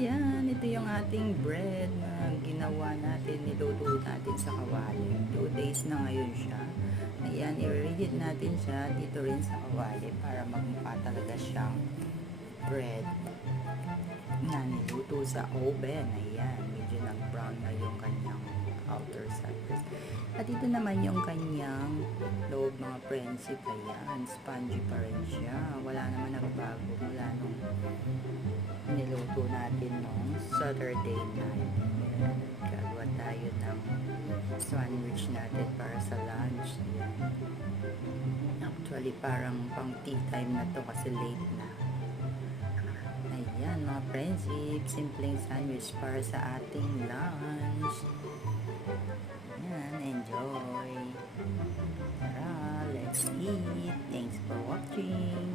ayan, ito yung ating bread na ginawa natin, niluto natin sa kawali. 2 days na ngayon siya. Ayan, i-reheat natin siya dito rin sa kawali para magmukha talaga siyang bread na niluto sa oven. Ayan, medyo nag-brown na yung kanyang outer surface. At ito naman yung kanyang loob, mga friendship. Ayan, spongy pa rin siya. Wala naman nagbago mula nung niluto natin nung Saturday night. Ayan, gagawa tayo ng sandwich natin para sa lunch. Ayan. Actually, parang pang tea time na to kasi late na. Ayan, mga friendship, simpleng sandwich para sa ating lunch. Ayan, enjoy. Tara, let's eat. Thanks for watching.